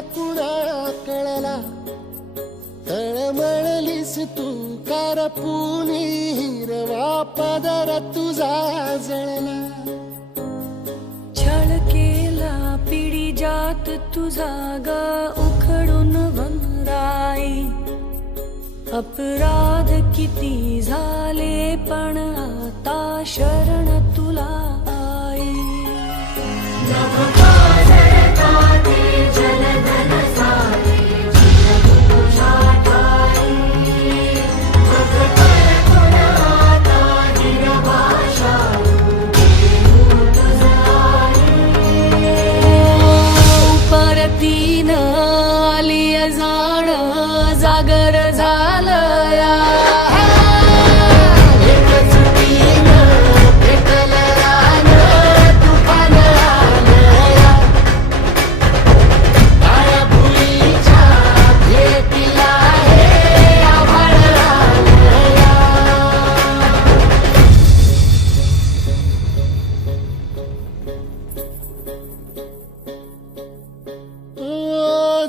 कधी कळला. तळमळलीस तू करपुनी हिरवा पदर तुझा जळला. छळ केला पिढी जात तुझा ग उखडून वंगराई अपराध किती झाले पण आता शरण तुला आई.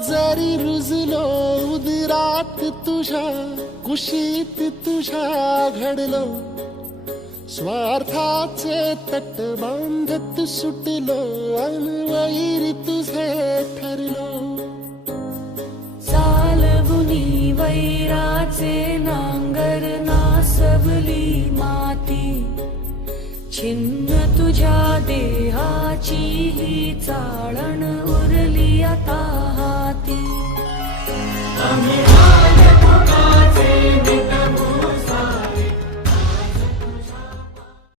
जरी रुजलो उदरात तुझ्या कुशीत तुझ्या घडलो. स्वार्थाचे तट बांधत सुटलो अनवैरी तुझे ठरलो. चालवुनी वैराचे नांगर नासवली माती. छिन्न तुझ्या देहाची ही चाल आता हाती